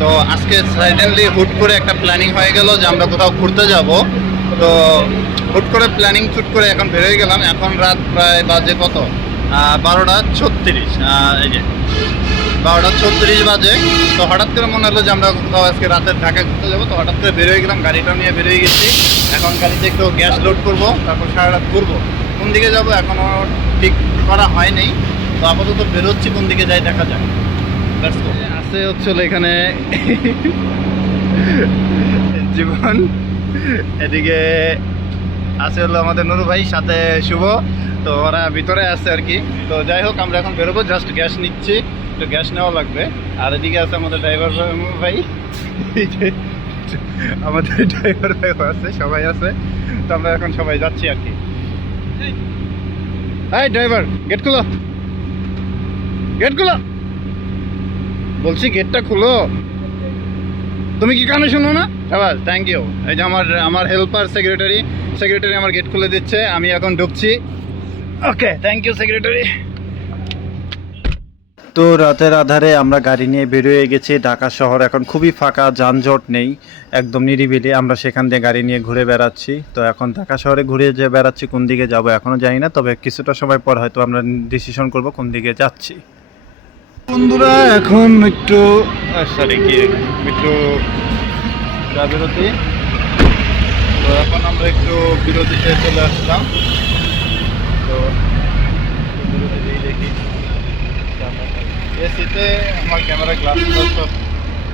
তো আজকে সাডেনলি হুট করে একটা প্ল্যানিং হয়ে গেল যে আমরা কোথাও ঘুরতে যাব। তো হুট করে প্ল্যানিং শুট করে এখন বেরোয় গেলাম। এখন রাত প্রায় বাজে কত, 12:36। এই যে 12:36 বাজে। তো হঠাৎ করে মনে হলো যে আমরা কোথাও আজকে রাতের ঢাকায় ঘুরতে যাবো। তো হঠাৎ করে বেরোয় গেলাম, গাড়িটা নিয়ে বেরোয় গেছি। এখন গাড়িতে একটু গ্যাস লোড করবো, তারপর সারা রাত ঘুরবো। কোন দিকে যাবো এখনও ঠিক করা হয়নি। তো আপাতত বেরোচ্ছি, কোন দিকে যাই দেখা যাক। আছে হচ্ছিল এখানে জীবন, এদিকে আছে হলো আমাদের নুরু ভাই, সাথে শুভ। তো ওরা ভিতরে আছে আর কি। তো যাই হোক, আমরা এখন বেরোবো, জাস্ট গ্যাস নিচ্ছি, একটু গ্যাস নেওয়া লাগবে। আর এদিকে আছে আমাদের ড্রাইভার ভাই, আমাদের ড্রাইভার ভাই আছে, সবাই আছে। তো আমরা এখন সবাই যাচ্ছি আর কি। হাই ড্রাইভার, গেট খুলো, গেট খুলো বলছি, গেটটা খুলো। তুমি কি কানে শোনো না? আবার থ্যাংক ইউ। এই যে আমার হেল্পার সেক্রেটারি আমার গেট খুলে দিচ্ছে, আমি এখন ঢুকছি। ওকে, থ্যাংক ইউ সেক্রেটারি। তো রাতের আধারে আমরা গাড়ি নিয়ে বেরিয়ে গেছি। ঢাকা শহর এখন খুবই ফাঁকা, যানজট নেই, একদম নিরিবিলি। আমরা সেখান দিয়ে গাড়ি নিয়ে ঘুরে বেড়াচ্ছি। তো এখন ঢাকা শহরে ঘুরে যে বেড়াচ্ছি, কোন দিকে যাব এখনও জানি না, তবে কিছুটা সময় পর হয়তো আমরা ডিসিশন করব কোন দিকে যাচ্ছি। বন্ধুরা এখন একটু বিরতি। তো এখন আমরা একটু বিরতিতে চলে আসলাম। তো বিরতি দিয়ে দেখি, এসিতে আমার ক্যামেরা গ্লাস সব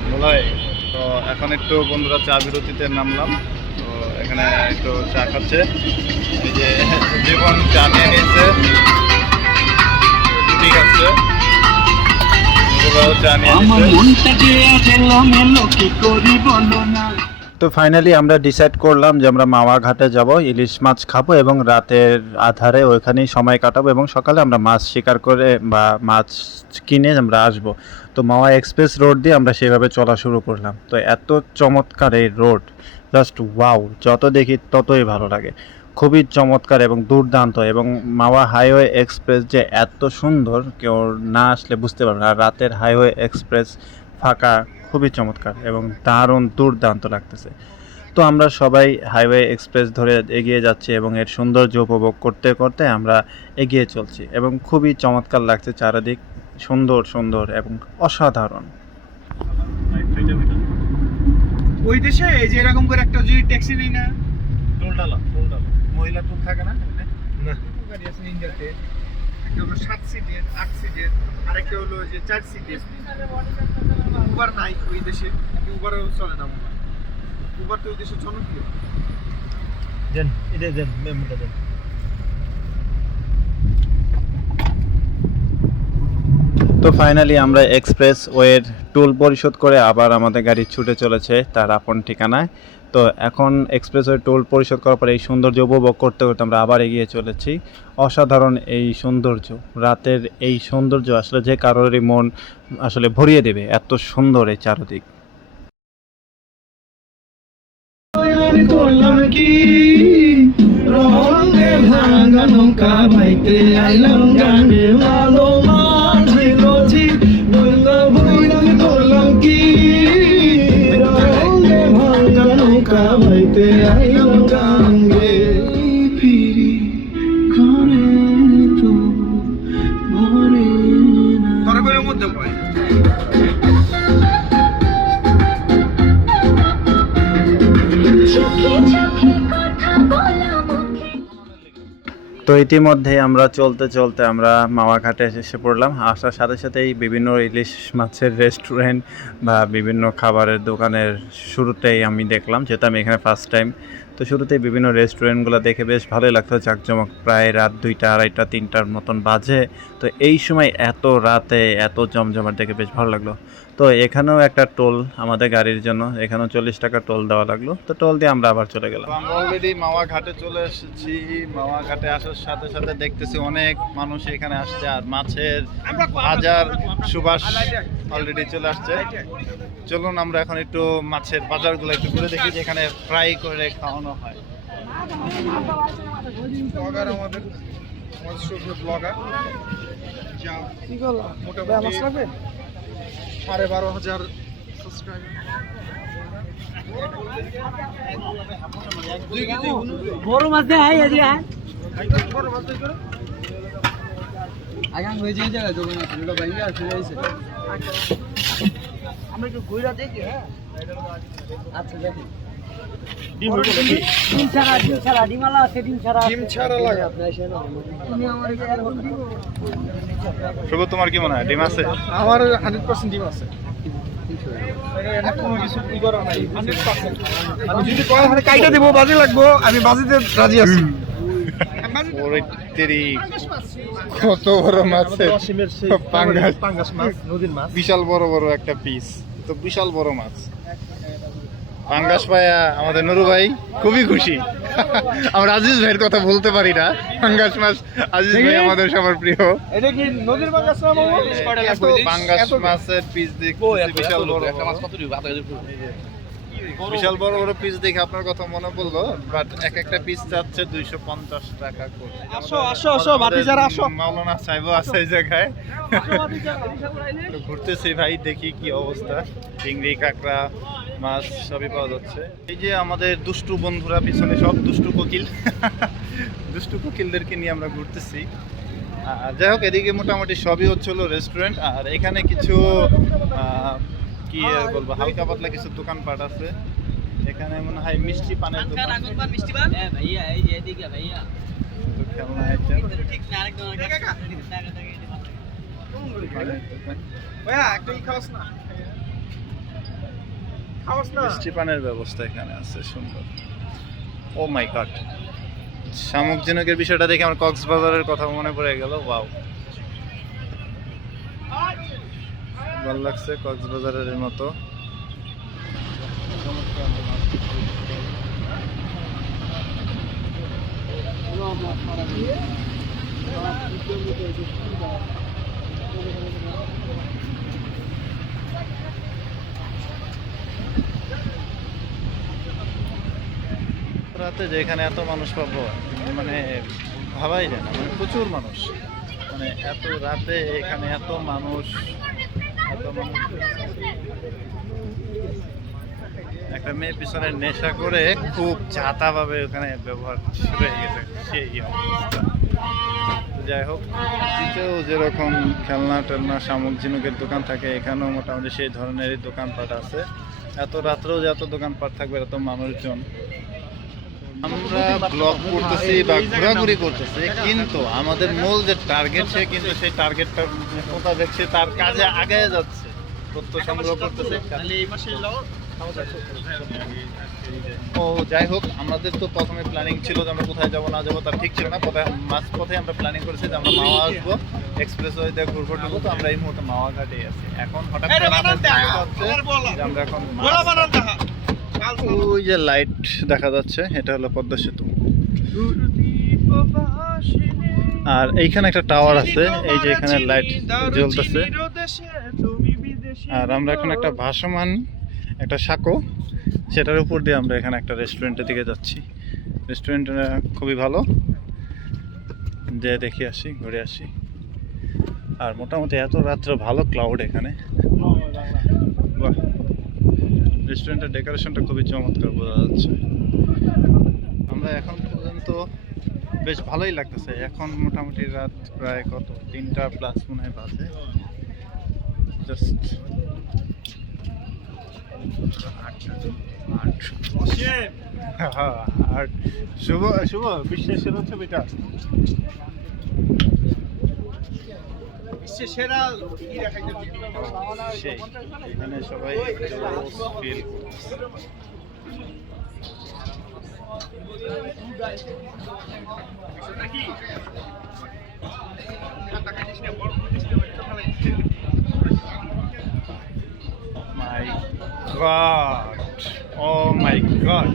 খোলা হয়ে গেছে। তো এখন একটু বন্ধুরা চা বিরতিতে নামলাম। তো এখানে একটু চা খাচ্ছে, এই যে জীবন চা নিয়ে নিয়েছে, ঠিক আছে। তো ফাইনালি আমরা ডিসাইড করলাম যে আমরা মাওয়া ঘাটে যাব, ইলিশ মাছ খাবো এবং রাতের আধারে ওইখানেই সময় কাটাবো এবং সকালে আমরা মাছ শিকার করে বা মাছ কিনে আমরা আসব। তো মাওয়া এক্সপ্রেস রোড দিয়ে আমরা সেভাবে চলা শুরু করলাম। তো এত চমৎকার এই রোড, জাস্ট ওয়াও, যত দেখি ততই ভালো লাগে। খুবই চমৎকার এবং দুর্দান্ত। এবং মাওয়া হাইওয়ে এক্সপ্রেস যে এত সুন্দর, কেউ না আসলে বুঝতে পারবে না। আর রাতের হাইওয়ে এক্সপ্রেস ফাঁকা, খুবই চমৎকার এবং দারুণ দুর্দান্ত লাগতেছে। তো আমরা সবাই হাইওয়ে এক্সপ্রেস ধরে এগিয়ে যাচ্ছি এবং এর সৌন্দর্য উপভোগ করতে করতে আমরা এগিয়ে চলছি এবং খুবই চমৎকার লাগছে, চারিদিক সুন্দর সুন্দর এবং অসাধারণ। ওই দেশে এই যে এরকম করে একটা যদি ট্যাক্সি নেই না, টোল ডালা মহিলা টোল থাকে না, না গাড়ি আছে ইন্ডিয়াতে, একটা হলো 7 সিটের 8 সিটের, আরেকটা হলো যে 4 সিটের। উবার নাই ওই দেশে, উবারও চলে না মনে হয়। উবার তো ওই দেশে জনপ্রিয়। দেন এটা দেন, মেমোটা দেন। তো ফাইনালি আমরা এক্সপ্রেস ওয়ের টোল পরিশোধ করে আবার আমাদের গাড়ি ছুটে চলেছে তার আপন ঠিকানায়। তো এখন এক্সপ্রেস ওয়ের টোল পরিশোধ করার পরে এই সৌন্দর্য উপভোগ করতে করতে আমরা আবার এগিয়ে চলেছি। অসাধারণ এই সৌন্দর্য, রাতের এই সৌন্দর্য আসলে যে কারোরই মন আসলে ভরিয়ে দেবে, এত সুন্দর এই চারদিক। করলাম কি রঙে ভাঙা নৌকা বাইতে আইলাম গানে ভালো মাঝিল জি বললা বললাম করলাম কি রঙে ভাঙা নৌকা বাইতে আইলাম গানে ফিরি করে তো ভরে না তোরা কইর মধ্যে কয়। তো ইতিমধ্যে আমরা চলতে চলতে আমরা মাওয়া ঘাটে এসে পড়লাম। আসার সাথে সাথেই বিভিন্ন ইলিশ মাছের রেস্টুরেন্ট বা বিভিন্ন খাবারের দোকানের শুরুতেই আমি দেখলাম, যেহেতু আমি এখানে ফার্স্ট টাইম। তো শুরুতেই বিভিন্ন রেস্টুরেন্টগুলো দেখে বেশ ভালোই লাগতো, জাঁকজমক। প্রায় রাত 2টা, 2:30, 3টার মতন বাজে। তো এই সময় এত রাতে এত জমজমাট দেখে বেশ ভালো লাগলো। তো এখানেও একটা টোল আমাদের গাড়ির জন্য, এখানেও 40 টাকা টোল দেওয়া লাগলো। তো টোল দিয়ে আমরা আবার চলে গেলাম। আমরা অলরেডি মাওয়া ঘাটে চলে এসেছি। মাওয়া ঘাটে আসার সাথে সাথে দেখতেছি অনেক মানুষ এখানে আসছে, আর মাছের বাজার সুবাস অলরেডি চলে আসছে। চলুন আমরা এখন একটু মাছের বাজারগুলো একটু ঘুরে দেখি, যেখানে ফ্রাই করে খাওয়ানো হয়। ব্লগার আমাদের ব্লগার মোটামুটি 12,500 বড় মাছ দেয় এদিকে আগাম হয়ে যায় জায়গা যখন আসলে বাইরে আসলে আইছে আমরা একটু ঘুরে দেখি হ্যাঁ আচ্ছা দেখি ডিম ছাড়া ডিমালা আছে ডিম ছাড়া লাগা তুমি আমাকে এখন দিব শুভ, তোমার কি মনে হয় ডিম আছে? আমার 100% ডিম আছে। এটা কোনো কিছু ই করা নাই 100%। আমি যদি কয় মানে কাইটা দেব বাজি লাগবো, আমি বাজিতে রাজি আছি। ওরে তেরি, কত বড় মাছ! পাঙ্গাস মাছ, নদীর মাছ, বিশাল বড় বড় একটা পিস, তো বিশাল বড় মাছ। পাঙ্গাস পায়া আমাদের নুরু ভাই খুবই খুশি। আমরা আজিজ ভাইয়ের কথা বলতে পারি না। পাঙ্গাস মাছ, আজিজ ভাই আমাদের সবার প্রিয়। এটা কি নদীর পাঙ্গাস না মামা? এত পাঙ্গাস মাছের পিস দেখতে বিশাল বড় একটা মাছ, কত বিশাল বড় বড় পিস দেখে আপনার কথা মনে পড়লো, বাট এক একটা পিস চাচ্ছে 250 টাকা করে। আসো ভাতিজারা আসো। মাওলানা সাহেব আছে এই জায়গায়, তো ঘুরতেছি ভাই, দেখি কি অবস্থা। চিংড়ি, কাঁকড়া, মাছ সবই পাওয়া যাচ্ছে। এই যে আমাদের দুষ্টু বন্ধুরা পিছনে, সব দুষ্টু কোকিল। দুষ্টু কোকিলদেরকে নিয়ে আমরা ঘুরতেছি। যাই হোক, এদিকে মোটামুটি সবই হচ্ছিল রেস্টুরেন্ট, আর এখানে কিছু কি আর বলবো, হালকা পাতলা কিছু দোকানপাট আছে। এখানে মনে হয় মিষ্টি পানের দোকান, মিষ্টি পান ভাইয়া এই যে এদিকে ভাইয়া খেলনা আইটেম। ঠিক না আরেকজন ভাইয়া একটা ই খাওয়াস না? খাওয়াস না? মিষ্টি পানের ব্যবস্থা এখানে আছে, সুন্দর। ও মাই গড, শামুকজনকের বিষয়টা দেখে আমার কক্সবাজারের কথা মনে পড়ে গেল। ওয়াও, ভালো লাগছে, কক্সবাজারের মতো। রাতে যে এখানে এত মানুষ পাবো মানে ভাবাই যায় না, মানে প্রচুর মানুষ, মানে এত রাতে এখানে এত মানুষ। একটা মেয়ে পিছনে নেশা করে খুব চাতা ভাবে ওখানে ব্যবহার শুরু হয়ে গেছে, সেই অবস্থা। যাই হোক, দিতেও যেরকম খেলনা টেলনা শামুক ঝিনুকের দোকান থাকে, এখানেও মোটামুটি সেই ধরনেরই দোকানপাট আছে। এত রাত্রেও যে এত দোকানপাট থাকবে, এত মানুষজন। আমরা ব্লগ করতেছি বা ঘোরাঘুরি করতেছি, কিন্তু আমাদের মূল যে টার্গেট, সে কিন্তু সেই টার্গেটটা কোথা দেখছে, তার কাজে আগে যাচ্ছে, তথ্য সংগ্রহ করতেছে। ও যাই হোক, আমাদের তো প্রথমে প্ল্যানিং ছিল যে আমরা কোথায় যাবো না যাবো তার ঠিক ছিল না। মাঝ পথে আমরা প্ল্যানিং করেছি যে আমরা মাওয়া আসবো, এক্সপ্রেস ওয়ে দিয়ে ঘুরবো টুকু। তো আমরা এই মুহূর্তে মাওয়া ঘাটে আছি। এখন হঠাৎ করে যে আমরা এখন ওই যে লাইট দেখা যাচ্ছে, এটা হলো পদ্মা সেতু। আর এইখানে একটা টাওয়ার আছে, এই যে এখানে লাইট জ্বলতেছে। আর আমরা এখন একটা ভাসমান একটা সাঁকো, সেটার উপর দিয়ে আমরা এখানে একটা রেস্টুরেন্টের দিকে যাচ্ছি। রেস্টুরেন্টটা খুবই ভালো, যে দেখে আসি, ঘুরে আসি। আর মোটামুটি এত রাত্রে ভালো ক্লাউড এখানে। বাহ, রেস্টুরেন্টের ডেকোরেশনটা খুবই চমৎকার বোঝা যাচ্ছে। আমরা এখন পর্যন্ত বেশ ভালোই লাগতেছে। এখন মোটামুটি রাত প্রায় কত, 3টা প্লাস মনে হয় বাজে। জাস্ট আর শুভ শুভ বিশ্বের ছবিটা, সেরা সেই এখানে সবাই feel my God, oh my God.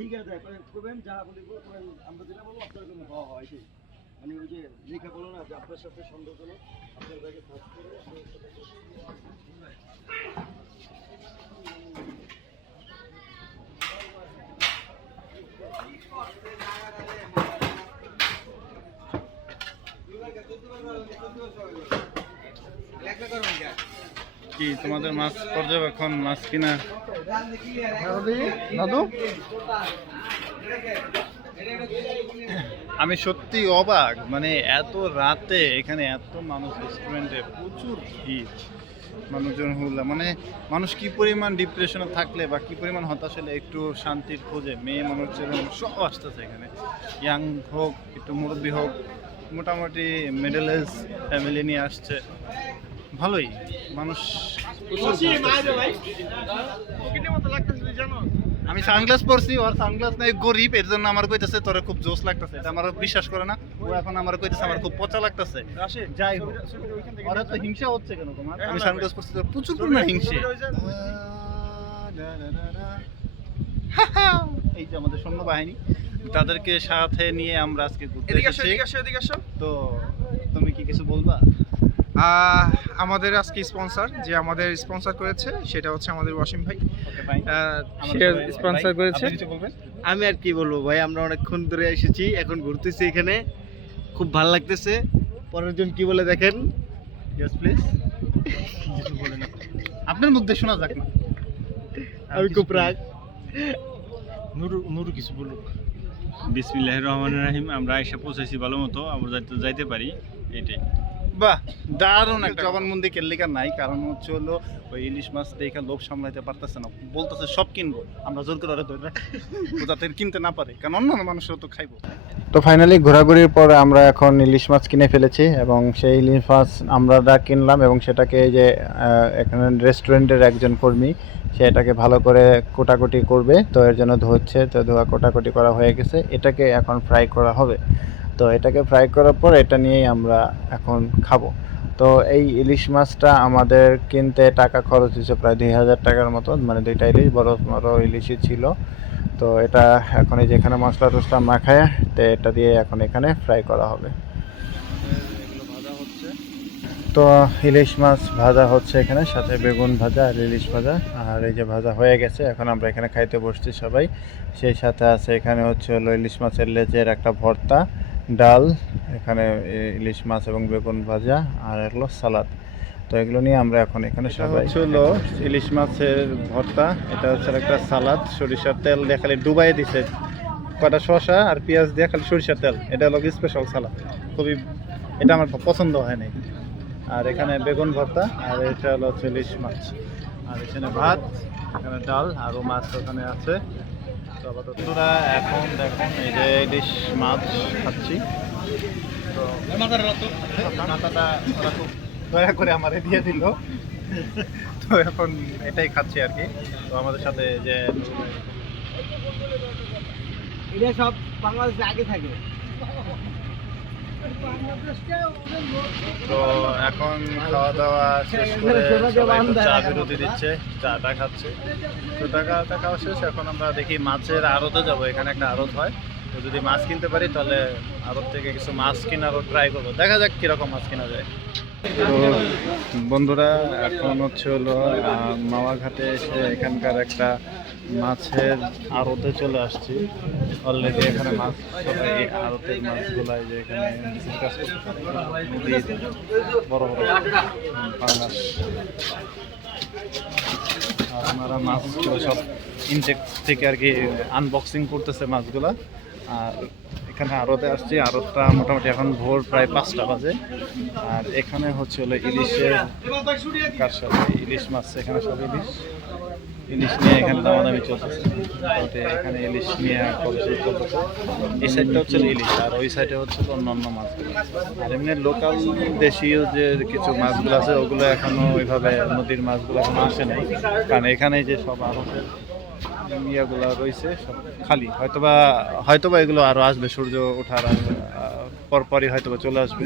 ঠিক আছে করবেন যা বলবো আমরা যেটা বলবো আপনার কোনো হয় এটাই মানে ওই যে লেখা বলো না যে আপনার সাথে সন্দেহজনক আপনার ব্যাগে কাজ করে কি তোমাদের মাছ পর্যবেক্ষণ, মাছ কিনা? দাদু আমি সত্যি অবাক, মানে এত রাতে এখানে এত মানুষ, রেস্টুরেন্টে প্রচুর ভিড়, মানুষজন হুল্লা, মানে মানুষ কি পরিমাণ ডিপ্রেশনে থাকলে বা কি পরিমাণ হতাশ হলে একটু শান্তির খোঁজে মেয়ে মানুষ সব আসতেছে এখানে, ইয়াং হোক একটু মুরব্বী হোক, মোটামুটি মিডল এজ ফ্যামিলি নিয়ে আসছে, ভালোই মানুষ প্রচুর জানো আমি সানগ্লাস পরছি, ওর সানগ্লাস নাই, গরিব, এর জন্য আমার কইতেছে তোরা খুব জোশ লাগতেছে, এটা আমার বিশ্বাস করে না, ও এখন আমার কইতেছে আমার খুব পচা লাগতেছে। যাই হোক, ওরা তো হিংসা হচ্ছে কেন তোমার? আমি সানগ্লাস পরছি তো প্রচুর পরিমাণ হিংসে। এই যে আমাদের সৈন্যবাহিনী, তাদেরকে সাথে নিয়ে আমরা আজকে ঘুরতে এসেছি। তো তুমি কি কিছু বলবা? আমাদের আজকে স্পন্সর যে আমাদের স্পন্সর করেছে সেটা হচ্ছে আমাদের ওয়াসিম ভাই। সে স্পন্সর করেছে। আমি আর কি বলবো ভাই, আমরা অনেকক্ষণ ধরে এসেছি, এখন ঘুরতেছি এখানে, খুব ভালো লাগতেছে। পরের জন কি বলে দেখেন। Yes please. আপনার মুখ দিয়ে শোনা যাক না। আমি খুব রাগ। নুরু কিছু বলুক। বিসমিল্লাহির রহমানির রহিম। আমরা এসে পৌঁছেছি ভালো মতো, আমরা যাইতে পারি, এটাই। বাহ, দারুণ একটা জবানবন্দি কেল্লিকার নাই, কারণ হচ্ছে হলো ওই ইলিশ মাছ দেখে লোভ সামলাইতে পারতেছে না, বলতেছে সব কিনবো, আমরা জোর করে ধরে যাতে কিনতে না পারে, কারণ অন্য মানুষও তো খাইবো। তো ফাইনালি ঘোরাঘুরির পরে আমরা এখন ইলিশ মাছ কিনে ফেলেছি এবং সেই ইলিশ মাছ আমরা কিনলাম এবং সেটাকে এই যে এখানে রেস্টুরেন্টের একজন কর্মী সেটাকে ভালো করে কোটাকুটি করবে, তো এর জন্য ধুচ্ছে, তো ধোয়া কোটাকুটি করা হয়ে গেছে, এটাকে এখন ফ্রাই করা হবে। তো এটাকে ফ্রাই করার পর এটা নিয়েই আমরা এখন খাবো। তো এই ইলিশ মাছটা আমাদের কিনতে টাকা খরচ হয়েছে প্রায় 2000 টাকার মতো, মানে দুইটা ইলিশ, বড় বড় ইলিশই ছিল। তো এটা এখন এই যে এখানে মশলা টসলা মাখায়, তো এটা দিয়ে এখন এখানে ফ্রাই করা হবে। তো ইলিশ মাছ ভাজা হচ্ছে এখানে, সাথে বেগুন ভাজা আর ইলিশ ভাজা, আর এই যে ভাজা হয়ে গেছে, এখন আমরা এখানে খাইতে বসছি সবাই। সেই সাথে আছে এখানে হচ্ছে হলো ইলিশ মাছের লেজের একটা ভর্তা, ডাল, এখানে ইলিশ মাছ এবং বেগুন ভাজা, আর হলো সালাদ। তো এগুলো নিয়ে আমরা এখন এখানে সবাই হলো ইলিশ মাছের ভর্তা, এটা হচ্ছে একটা সালাদ, সরিষার তেল দিয়ে খালি ডুবাই দিছে, কটা শসা আর পেঁয়াজ দিয়ে খালি সরিষার তেল, এটা হলো স্পেশাল সালাদ, খুবই, এটা আমার পছন্দ হয় নাই। আর এখানে বেগুন ভর্তা, আর এটা হলো ইলিশ মাছ, আর এখানে ভাত, এখানে ডাল, আরও মাছ ওখানে আছে। তো বন্ধুরা এখন দেখুন এই যে ইলিশ মাছ খাচ্ছি, তো মাথাটা ওরা খুব দয়া করে আমারে দিয়ে দিল, তো এখন এটাই খাচ্ছি আর কি। তো আমাদের সাথে যে এটা সব বাংলাদেশে আগে থাকে। তো এখন খাওয়া দাওয়া শেষ করে সবাই একটু চা বিরতি দিচ্ছে, চাটা খাচ্ছে। তো টাকা খাওয়া শেষ, এখন আমরা দেখি মাছের আড়তে যাবো, এখানে একটা আড়ত হয়, তো যদি মাছ কিনতে পারি তাহলে আড়ত থেকে কিছু মাছ কেনারও ট্রাই করবো, দেখা যাক কীরকম মাছ কেনা যায়। তো বন্ধুরা এখন হচ্ছে হলো মাওয়াঘাটে এসে এখানকার একটা মাছের আড়তে চলে আসছি। অলরেডি এখানে মাছ সবাই আড়তের মাছগুলাই যে এখানে ডিসকাস করতে বড় বড় পাঙ্গাস, আর ওনারা মাছগুলো সব ইনটেক থেকে আর কি আনবক্সিং করতেছে মাছগুলা। আর এখানে আড়তে আসছি, আড়তটা মোটামুটি এখন ভোর প্রায় 5টা বাজে। আর এখানে হচ্ছে হলো ইলিশের কার সাথে ইলিশ মাছ, এখানে সব ইলিশ নিয়ে এখানে দামাদামি চলতেছে, এখানে ইলিশ নিয়ে কলসি চলতেছে। এই সাইডটা হচ্ছে ইলিশ, আর ওই সাইডে হচ্ছে অন্যান্য মাছগুলো। আর এমনি লোকাল দেশীয় যে কিছু মাছগুলো আছে ওগুলো এখনো ওইভাবে নদীর মাছগুলো এখনো আসে নাই, কারণ এখানে যে সব আড়তের ইয়াগুলো রয়েছে সব খালি, হয়তোবা এগুলো আরো আসবে, সূর্য ওঠার পরপরই হয়তোবা চলে আসবে।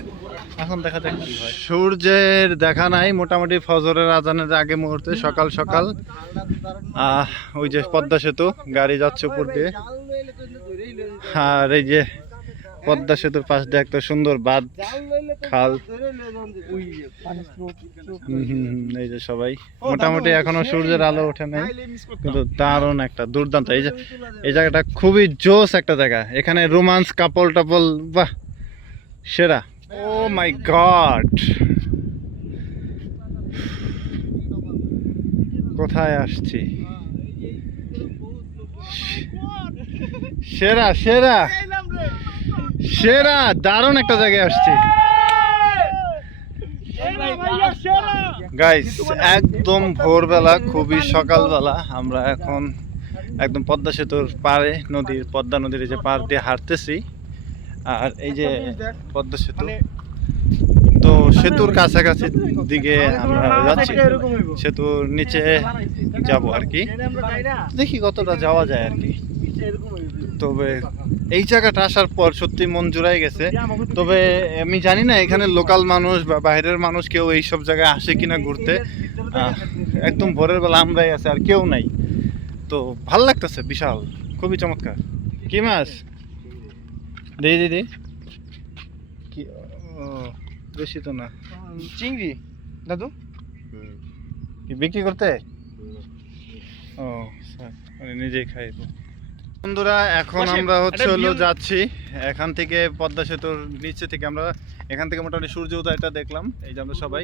এখন দেখা যাক কি হয়। সূর্যের দেখা নাই মোটামুটি ফজরের আজানের আগে মুহূর্তে, সকাল সকাল। ওই যে পদ্মা সেতু, গাড়ি যাচ্ছে উপর দিয়ে, আর এই যে পদ্মা সেতুর পাশ দিয়ে একটা সুন্দর বাঁধ, খাল। এই যে সবাই মোটামুটি এখনো সূর্যের আলো ওঠে নাই, কিন্তু দারুণ একটা দুর্দান্ত এই জায়গাটা খুবই জোস একটা জায়গা। এখানে রোমান্স, কাপল টাপল, বাহ সেরা। ও মাই গড, কোথায় আসছি? সেরা সেরা সেরা, দারুণ একটা জায়গায় আসছি গাইস। একদম ভোরবেলা, খুবই সকালবেলা। আমরা এখন একদম পদ্মা সেতুর পাড়ে, পদ্মা নদীর যে পাড় দিয়ে হাঁটতেছি। আর এই যে পদ্মা সেতু, তো সেতুর কাছাকাছি দিকে আমরা যাচ্ছি, সেতুর নিচে যাব আর কি, দেখি কতটা যাওয়া যায় আর কি। তবে এই জায়গাটা আসার পর সত্যি মন জুড়াই গেছে। তবে আমি জানি না এখানে লোকাল মানুষ বা বাইরের মানুষ কেউ এইসব জায়গায় আসে কিনা ঘুরতে। একদম ভোরের বেলা আমরাই আছে, আর কেউ নাই। তো ভাল লাগতেছে, বিশাল, খুবই চমৎকার। কি মাছ দিদি? কি বেশি তো না, চিংড়ি দাদু কি বিক্রি করতে? ও নিজেই খাইবো। বন্ধুরা এখন আমরা যাচ্ছি এখান থেকে, পদ্মা সেতুর নিচে থেকে আমরা এখান থেকে মোটামুটি সূর্য উদয়টা দেখলাম। এই যে আমরা সবাই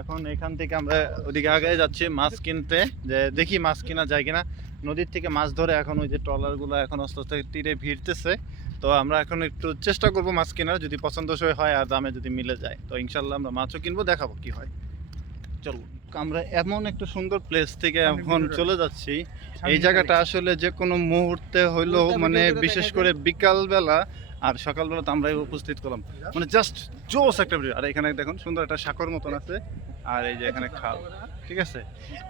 এখন এখান থেকে আমরা ওদিকে আগে যাচ্ছি মাছ কিনতে, যে দেখি মাছ কিনা যায় কিনা। নদীর থেকে মাছ ধরে এখন ওই যে ট্রলারগুলো এখন আস্তে আস্তে তীরে ভিড়তেছে। তো আমরা এখন একটু চেষ্টা করব মাছ কেনার, যদি পছন্দসই হয় আর দামে যদি মিলে যায় তো ইনশাল্লাহ আমরা মাছও কিনবো, দেখাবো কি হয়। চলো, আমরা এমন একটা সুন্দর প্লেস থেকে এখন চলে যাচ্ছি। এই জায়গাটা আসলে যে কোনো মুহূর্তে হইলেও, মানে বিশেষ করে বিকালবেলা আর সকালবেলা তো আমরাই উপস্থিত করলাম, মানে জাস্ট জোস একটা ভিডিও। আর এখানে দেখুন সুন্দর একটা সাঁকর মতন আছে, আর এই যে এখানে খাল, ঠিক আছে।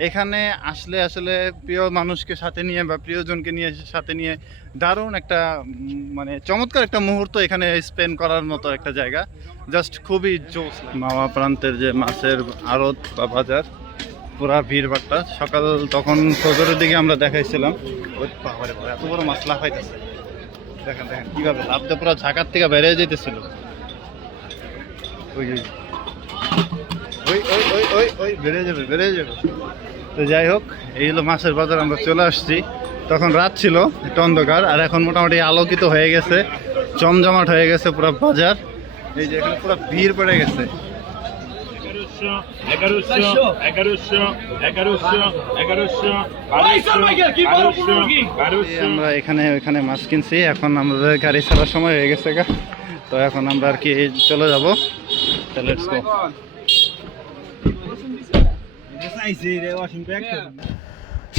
এখানে আসলে আসলে প্রিয় মানুষকে সাথে নিয়ে বা প্রিয়জনকে নিয়ে সাথে নিয়ে দারুণ একটা মানে চমৎকার একটা মুহূর্ত এখানে স্পেন্ড করার মতো একটা জায়গা, জাস্ট খুবই জোস। মাওয়া প্রান্তের যে মাছের আড়ত বা বাজার, পুরা ভিড় ভাট্টা। সকাল তখন ফজরের দিকে আমরা দেখাইছিলাম, এত বড় মাছ লাফাইতেছে, দেখেন দেখেন কিভাবে লাফতে পুরো ঝাঁকার থেকে বেরিয়ে যেতেছিল। ওই ওই ওই ওই ওই ওই বেরিয়ে যাবে। তো যাই হোক, এই হলো মাছের বাজার। আমরা চলে আসছি, তখন রাত ছিল, একটু অন্ধকার, আর এখন মোটামুটি আলোকিত হয়ে গেছে, জমজমাট হয়ে গেছে পুরো বাজার। এই যে এখানে পুরো ভিড় পড়ে গেছে। আমরা এখানে মাছ কিনছি, এখন আমাদের গাড়ি ছাড়ার সময় হয়ে গেছে, তো এখন আমরা আর কি চলে যাবো। Let's go.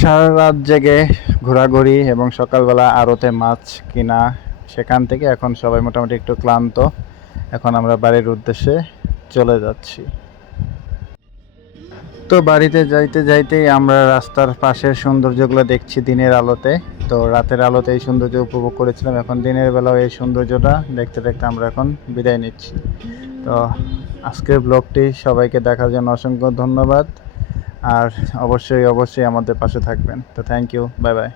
সারা রাত জেগে ঘোরাঘুরি এবং সকালবেলা আড়তে মাছ কিনা, সেখান থেকে এখন সবাই মোটামুটি একটু ক্লান্ত। এখন আমরা বাড়ির উদ্দেশ্যে চলে যাচ্ছি। তো বাড়িতে যাইতে যাইতেই আমরা রাস্তার পাশের সৌন্দর্যগুলো দেখছি দিনের আলোতে। তো রাতের আলোতে এই সৌন্দর্য উপভোগ করেছিলাম, এখন দিনের বেলাও এই সৌন্দর্যটা দেখতে দেখতে আমরা এখন বিদায় নিচ্ছি। তো আজকের ব্লগটি সবাইকে দেখার জন্য অসংখ্য ধন্যবাদ, আর অবশ্যই আমাদের পাশে থাকবেন। তো থ্যাংক ইউ, বাই বাই।